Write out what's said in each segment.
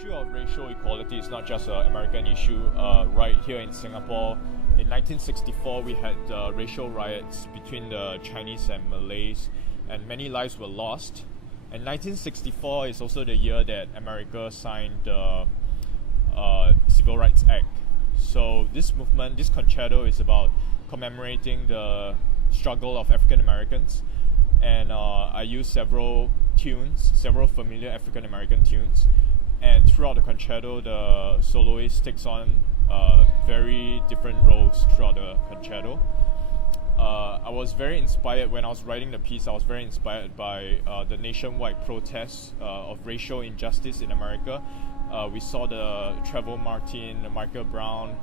issue of racial equality is not just an American issue. Right here in Singapore, in 1964, we had racial riots between the Chinese and Malays, and many lives were lost. And 1964 is also the year that America signed the Civil Rights Act. So this movement, this concerto, is about commemorating the struggle of African Americans. And I use several tunes, several familiar African American tunes. And throughout the concerto, the soloist takes on very different roles throughout the concerto. I was very inspired when I was writing the piece. I was very inspired by the nationwide protests of racial injustice in America. We saw the Trayvon Martin, Michael Brown,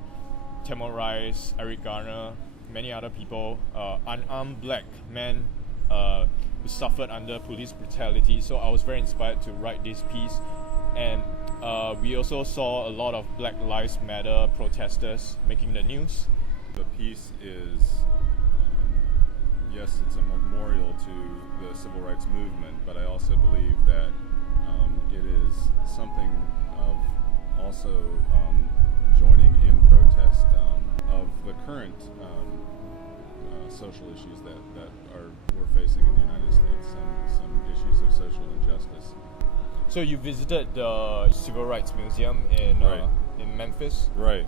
Tamir Rice, Garner, many other people, unarmed black men who suffered under police brutality. So I was very inspired to write this piece. And we also saw a lot of Black Lives Matter protesters making the news. The piece is, yes, it's a memorial to the civil rights movement, but I also believe that it is something of also joining in protest of the current social issues that we're facing in the United States, some issues of social injustice. So you visited the Civil Rights Museum in Memphis? Right.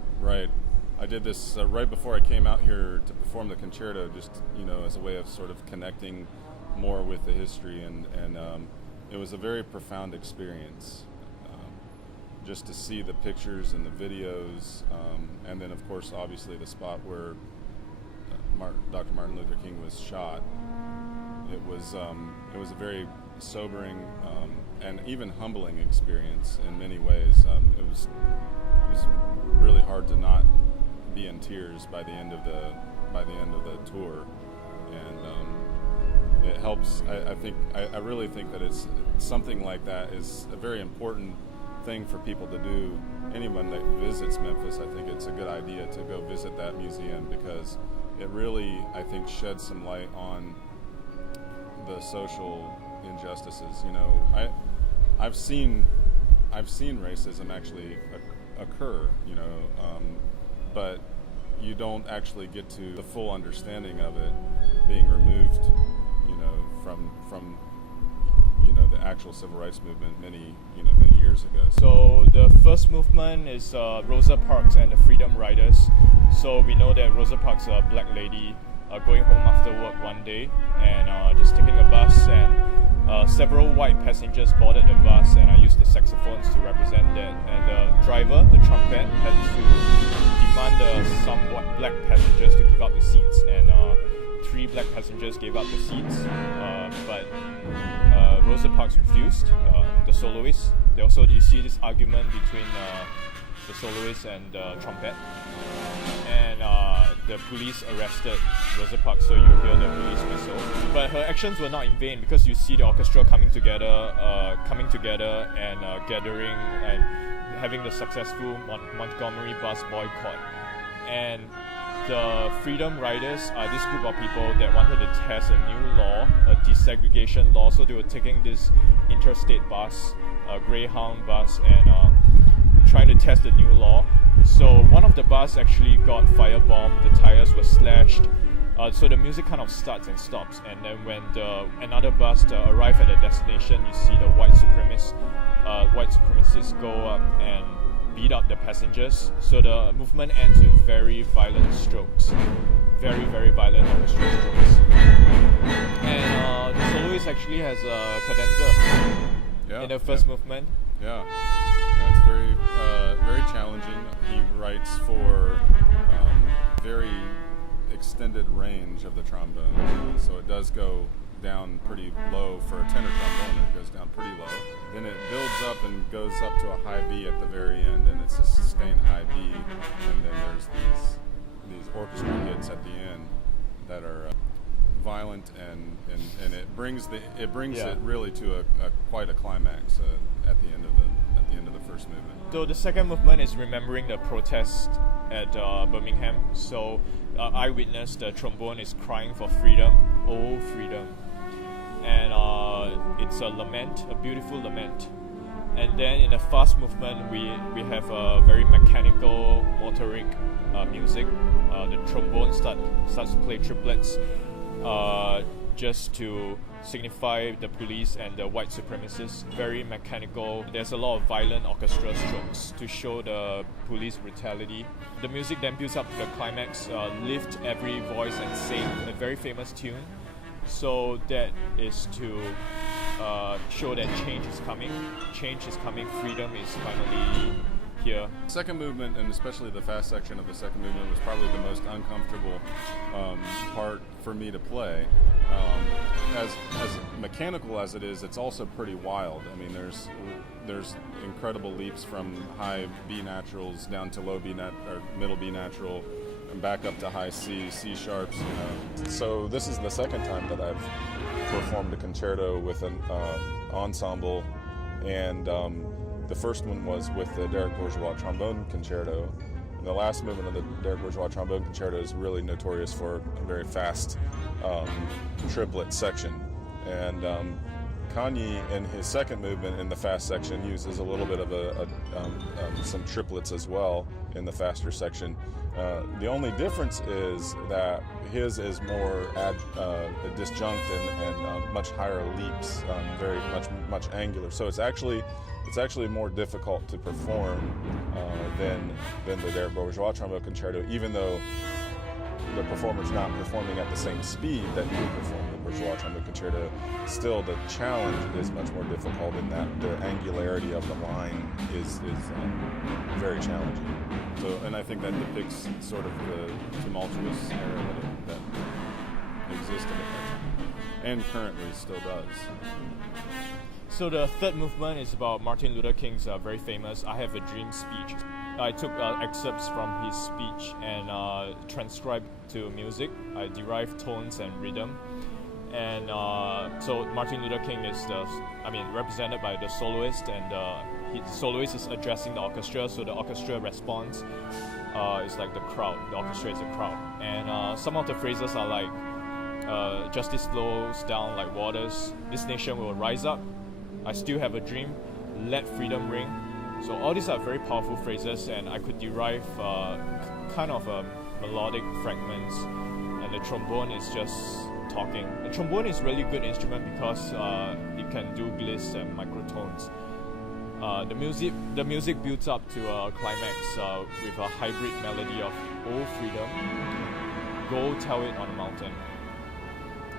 I did this right before I came out here to perform the concerto, just as a way of sort of connecting more with the history, and it was a very profound experience, just to see the pictures and the videos, and then of course obviously the spot where Dr. Martin Luther King was shot. It was a very sobering and even humbling experience in many ways. It was really hard to not be in tears by the end of the tour, and it helps. I really think that it's something like that is a very important thing for people to do. Anyone that visits Memphis, I think it's a good idea to go visit that museum, because it really, I think, sheds some light on the social injustices. I've seen racism actually occur, but you don't actually get to the full understanding of it being removed, from the actual civil rights movement many years ago. So the first movement is Rosa Parks and the Freedom Riders. So we know that Rosa Parks is a black lady going home after work one day and just taking a bus, and several white passengers boarded the bus, and I used the saxophones to represent that. And the driver, the trumpet, had to demand some black passengers to give up the seats, and 3 black passengers gave up the seats, but Rosa Parks refused, the soloist. You see this argument between the soloist and the trumpet, and the police arrested Rosa Parks, so you hear the police whistle. But her actions were not in vain, because you see the orchestra coming together and gathering and having the successful Montgomery bus boycott. And the Freedom Riders are this group of people that wanted to test a new law, a desegregation law. So they were taking this interstate bus, a Greyhound bus, and trying to test the new law. So one of the bus actually got firebombed, the tires were slashed. So the music kind of starts and stops. And then when another bus arrives at the destination, you see the white supremacists go up and beat up the passengers. So the movement ends with very violent strokes, very, very violent orchestral strokes. And the soloist actually has a cadenza in the first movement. Yeah, it's very challenging. He writes for very extended range of the trombone, so it does go down pretty low for a tenor trombone. It goes down pretty low. Then it builds up and goes up to a high B at the very end, and it's a sustained high B. And then there's these orchestral hits at the end that are violent, and it brings it really to quite a climax at the end of the first movement. So the second movement is remembering the protest at Birmingham. So eyewitness, the trombone, is crying for freedom, oh freedom. And it's a lament, a beautiful lament. And then in the fast movement, we have a very mechanical, motoric music. The trombone starts to play triplets just to signify the police and the white supremacists. Very mechanical. There's a lot of violent orchestra strokes to show the police brutality. The music then builds up to the climax, lift every voice and sing a very famous tune. So that is to show that change is coming. Change is coming. Freedom is finally here. Second movement, and especially the fast section of the second movement, was probably the most uncomfortable part for me to play. As mechanical as it is, it's also pretty wild. I mean, there's incredible leaps from high B naturals down to low B or middle B natural, and back up to high C sharps. So this is the second time that I've performed a concerto with an ensemble, and the first one was with the Derek Bourgeois Trombone Concerto. And the last movement of the Derek Bourgeois Trombone Concerto is really notorious for a very fast triplet section. And Kangyi, in his second movement in the fast section, uses a little bit of some triplets as well in the faster section. The only difference is that his is more disjunct and much higher leaps, very much angular. So it's actually more difficult to perform than the Derek Bourgeois Trombone Concerto, even though the performer's not performing at the same speed that you would perform the Bourgeois Trombone Concerto. Still, the challenge is much more difficult in that the angularity of the line is very challenging. So, and I think that depicts sort of the tumultuous era that existed at that time, and currently still does. So the third movement is about Martin Luther King's very famous "I Have a Dream" speech. I took excerpts from his speech and transcribed to music. I derived tones and rhythm. And so Martin Luther King is represented by the soloist, and the soloist is addressing the orchestra, so the orchestra responds is like the crowd. The orchestra is a crowd. And some of the phrases are like, justice flows down like waters, this nation will rise up, I still have a dream, let freedom ring. So all these are very powerful phrases, and I could derive kind of melodic fragments, and the trombone is just talking. The trombone is a really good instrument because it can do gliss and microtones. The music builds up to a climax with a hybrid melody of "Oh Freedom, go tell it on the mountain."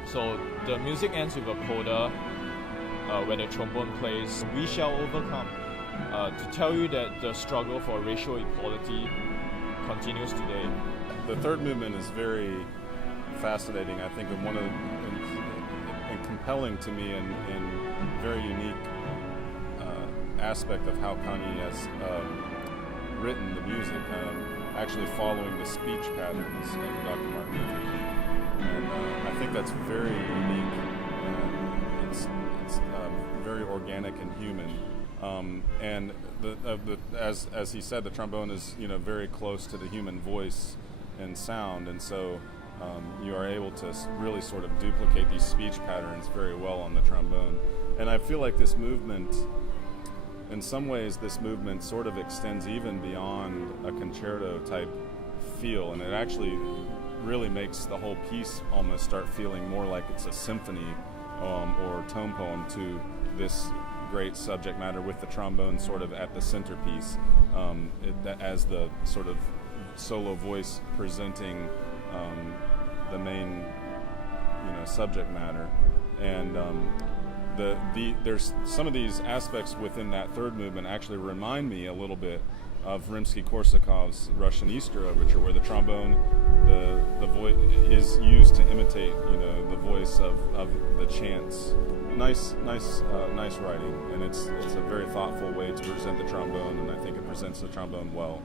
So the music ends with a coda where the trombone plays "We shall overcome," to tell you that the struggle for racial equality continues today. The third movement is very fascinating, I think, and compelling to me, and very unique aspect of how Kangyi has written the music, actually following the speech patterns of Dr. Martin Luther King. And I think that's very unique. It's very organic and human. And as he said, the trombone is very close to the human voice and sound, and so you are able to really sort of duplicate these speech patterns very well on the trombone. And I feel like this movement, in some ways, sort of extends even beyond a concerto type feel, and it actually really makes the whole piece almost start feeling more like it's a symphony or tone poem to this great subject matter, with the trombone sort of at the centerpiece, as the sort of solo voice presenting the main subject matter. And there's some of these aspects within that third movement actually remind me a little bit of Rimsky-Korsakov's Russian Easter Overture, where the trombone, the voice is used to imitate the voice of the chants. Nice writing, and it's a very thoughtful way to present the trombone, and I think it presents the trombone well.